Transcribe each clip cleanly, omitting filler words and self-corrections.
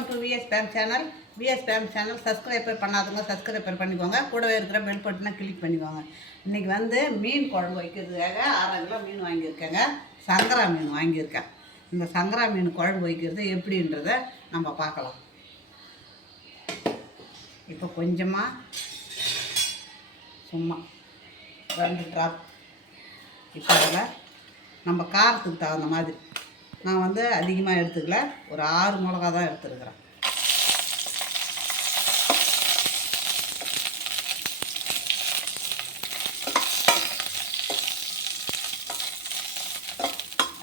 Welcome to VS fame channel. VS fame channel subscriber பண்ணாதவங்க subscriber பண்ணிக்கோங்க. கூடவே இருக்கிற பெல் பட்டனை கிளிக் பண்ணிக்கோங்க. இன்றைக்கி மீன் குழம்பு வைக்கிறதுக்காக 1/2 கிலோ மீன் வாங்கியிருக்கேங்க. சங்கரா மீன் வாங்கியிருக்கேன். இந்த சங்கரா மீன் குழம்பு வைக்கிறது எப்படின்றத நம்ம பார்க்கலாம். இப்போ கொஞ்சமாக சும்மா 2 ட்ராப். இப்போ அதில் நம்ம காரத்துக்கு தகுந்த மாதிரி நான் அதிகமாக எடுத்துக்கல, ஒரு 6 மிளகா தான் எடுத்துருக்குறேன்.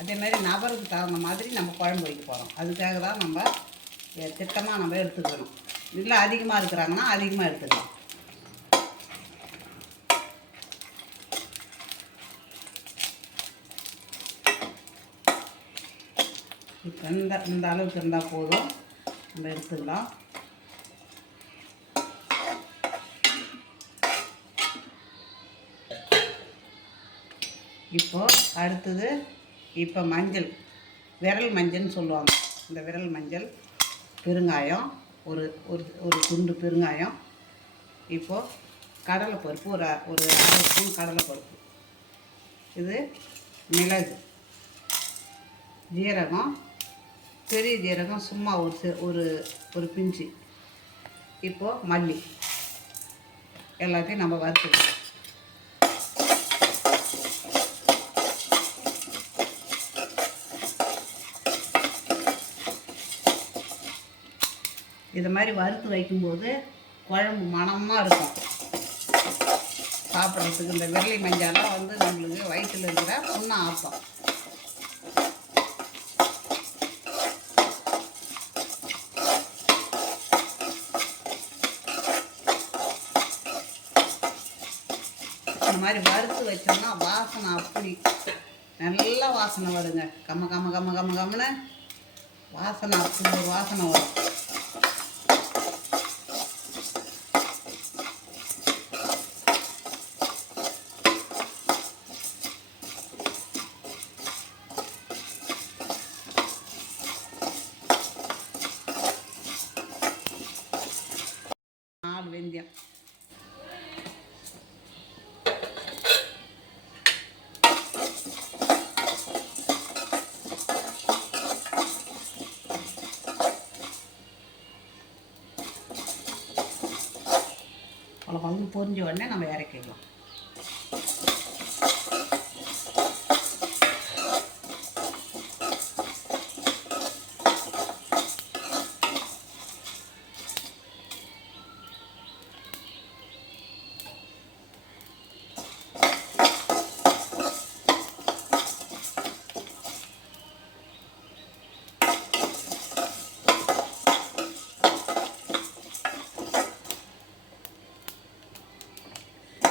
அதேமாதிரி நபருக்கு தகுந்த மாதிரி நம்ம குழம்பு வைக்க போகிறோம். அதுக்காக தான் நம்ம திட்டமாக நம்ம எடுத்துக்கணும். இல்லை அதிகமாக இருக்கிறாங்கன்னா அதிகமாக எடுத்துக்கலாம். இப்போ இந்த அளவுக்கு இருந்தால் போதும், நம்ம எடுத்துக்கலாம். இப்போது அடுத்தது மஞ்சள், விரல் மஞ்சள்னு சொல்லுவாங்க. இந்த விரல் மஞ்சள், பெருங்காயம், ஒரு ஒரு துண்டு பெருங்காயம். இப்போது கடலைப்பருப்பு, ஒரு 1/2 ஸ்பூன் கடலைப்பருப்பு. இது மிளகு, ஜீரகம், பெரிய ஜீரகம் சும்மா ஒரு பிஞ்சு. இப்போது மல்லி எல்லாத்தையும் நம்ம வறுத்துக்கலாம். இது மாதிரி வறுத்து வைக்கும்போது குழம்பு மணமாக இருக்கும் சாப்பிட்றதுக்கு. இந்த விரலி மஞ்சாலாம் நம்மளுக்கு வயிற்றில் இருக்கிற புண்ணை ஆப்பம். இந்த மாதிரி வறுத்து வச்சோம்னா வாசனை அப்படி நல்ல வாசனை வருங்க. கம்மன்னு வாசனை, அப்படி ஒரு வாசனை வரும். வெந்தயம், பொரிஞ்ச உடனே நம்ம இறக்கிடலாம்.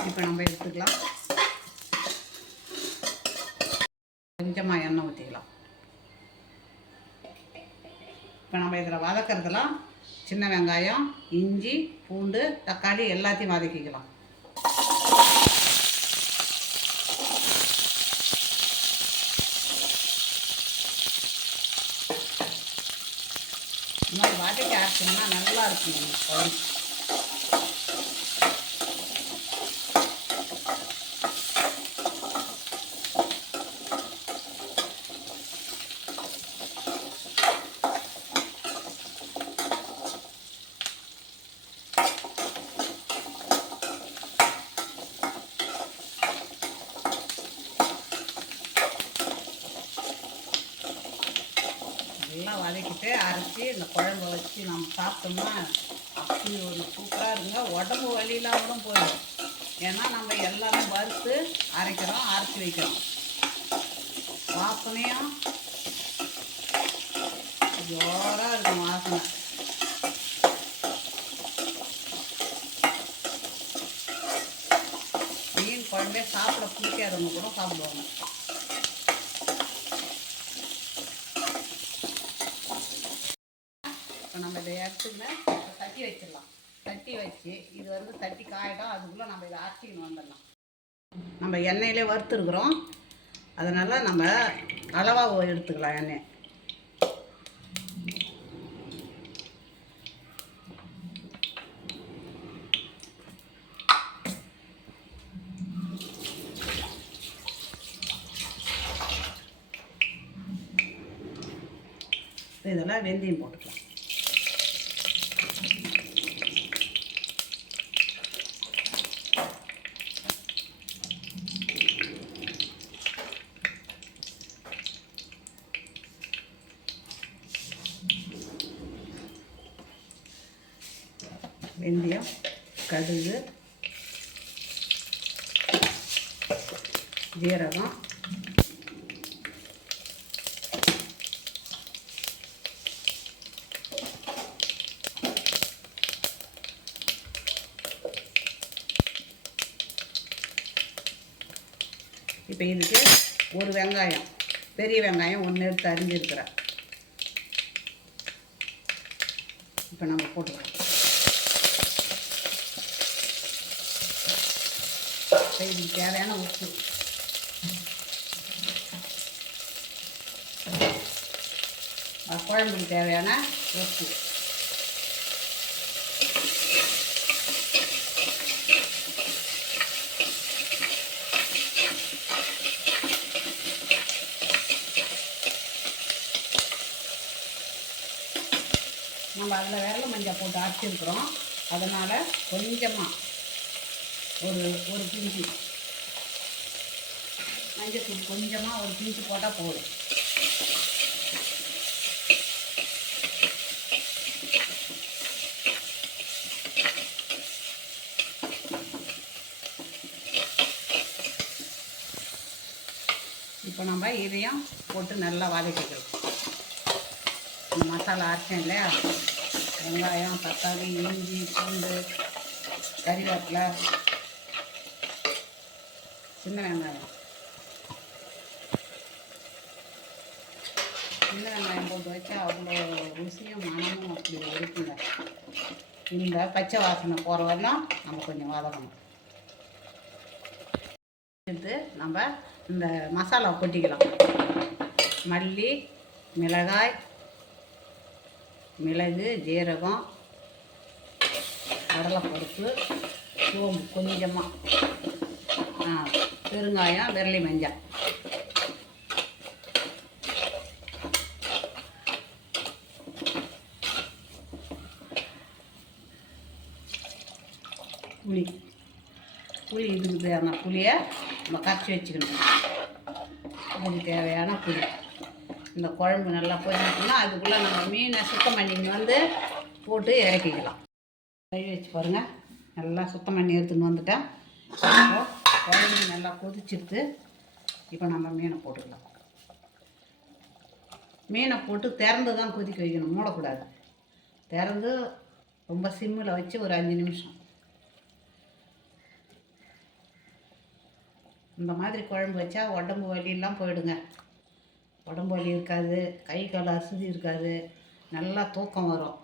இப்போ நம்ம எடுத்துக்கலாம். கொஞ்சமாக எண்ணெய் ஊற்றிக்கலாம். இப்போ நம்ம இதில் வதக்கிறதுலாம் சின்ன வெங்காயம், இஞ்சி, பூண்டு, தக்காளி எல்லாத்தையும் வதக்கிக்கலாம். இந்த மாதிரி வதக்கி அரைச்சிங்கன்னா நல்லா இருக்கும் குழம்பு. எல்லாம் வதக்கிட்டு அரைச்சி இந்த குழம்பு வச்சு நம்ம சாப்பிட்டோம்னா அப்படி ஒரு சூப்பராக இருக்குங்க. உடம்பு வலியெல்லாம் கூட போயிடும். ஏன்னா நம்ம எல்லாமே வறுத்து அரைக்கிறோம், அரைச்சி வைக்கிறோம். வாசனையும் ஜோராக இருக்கும் வாசனை. மீன் குழம்பே சாப்பிட பிடிக்காதவங்க கூட சாப்பிடுவாங்க. நம்ம இதை எடுத்துன்னு தட்டி வச்சிடலாம். தட்டி வச்சு இது தட்டி காயிடும். அதுக்குள்ளே நம்ம இதை அரைச்சின்னு வந்துடலாம். நம்ம எண்ணெயிலே வறுத்துருக்குறோம், அதனால் நம்ம அளவாக எடுத்துக்கலாம் எண்ணெய். இதெல்லாம் வெந்தயம் போட்டுக்கலாம். வெந்தயம், கடுகு, ஜீரகம், இப்போ இதுக்கு ஒரு வெங்காயம், பெரிய வெங்காயம் ஒன்று எடுத்து அரிஞ்சிருக்கிறேன். இப்போ நம்ம போட்டுக்கலாம். இதுக்கு தேவையான உப்பு, குழம்புக்கு தேவையான உப்பு, நம்ம அதில் வெள்ளை மஞ்சள் போட்டு அரைச்சிருக்கிறோம். அதனால் கொஞ்சமாக ஒரு பிஞ்சு மஞ்சள் கொஞ்சமாக ஒரு பிஞ்சு போட்டால் போதும். இப்போ நம்ம இதையும் போட்டு நல்லா வதக்கிக்கலாம். மசாலா அரைச்சேன் இல்லையா, வெங்காயம், தக்காளி, இஞ்சி, பூண்டு, கறிவேப்பிலை, சின்ன வெங்காயம் போட்டு வச்சா அவ்வளோ ருசியும் மனமும் அப்படி இருக்குங்க. இந்த பச்சை வாசனை போகிற வரலாம் நம்ம கொஞ்சம் வதக்கணும். எடுத்து நம்ம இந்த மசாலா கொட்டிக்கலாம். மல்லி, மிளகாய், மிளகு, ஜீரகம், கடலைப்பருப்பு, சோம்பு கொஞ்சமாக, பெருங்காயம், விரலி மஞ்சள், புளி இதுக்கு தேவையான புளியை நம்ம கரைச்சி வச்சுக்கணும். அதுக்கு தேவையான புளி. இந்த குழம்பு நல்லா கொதிக்கணும்னா அதுக்குள்ளே நம்ம மீனை சுத்தம் பண்ணி வந்து போட்டு இறக்கிக்கலாம். கழுவி வச்சு பாருங்கள், நல்லா சுத்தம் பண்ணி எடுத்துன்னு வந்துட்டேன். குழம்பு நல்லா கொதிச்சிடுது. இப்போ நம்ம மீனை போட்டுக்கலாம். மீனை போட்டு திறந்து தான் கொதிக்க வைக்கணும், மூடக்கூடாது. திறந்து ரொம்ப சிம்மில் வச்சு ஒரு 5 நிமிஷம். இந்த மாதிரி குழம்பு வச்சா உடம்பு வலியெல்லாம் போயிடுங்க. உடம்பு வலி இருக்காது, கை கால் அசதி இருக்காது, நல்லா தூக்கம் வரும்.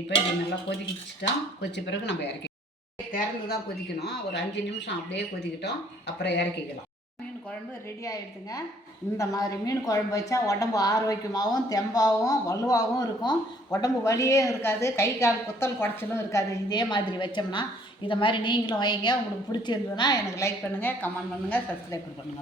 இப்போ இது நல்லா கொதிக்கிச்சிட்டோம். கொதிச்ச பிறகு நம்ம இறக்கி திறந்து தான் கொதிக்கணும். ஒரு 5 நிமிஷம் அப்படியே கொதிக்கிட்டோம், அப்புறம் இறக்கிக்கலாம். மீன் குழம்பு ரெடி ஆகிடுதுங்க. இந்த மாதிரி மீன் குழம்பு வச்சா உடம்பு ஆரோக்கியமாகவும் தெம்பாகவும் வலுவாகவும் இருக்கும். உடம்பு வலியே இருக்காது, கை கால் குத்தல் குடைச்சலும் இருக்காது. இதே மாதிரி வச்சோம்னா இதை மாதிரி நீங்களும் வைங்க. உங்களுக்கு பிடிச்சிருந்ததுன்னா எனக்கு லைக் பண்ணுங்கள், கமெண்ட் பண்ணுங்கள், சப்ஸ்கிரைப் பண்ணுங்கள்.